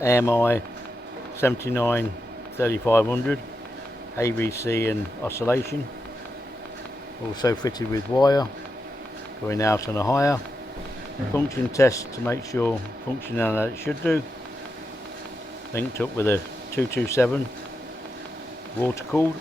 AMI 79 3500 ABC and oscillation, also fitted with wire going out on a higher. Function test to make sure functioning as it should do. Linked up with a 227 water cooled.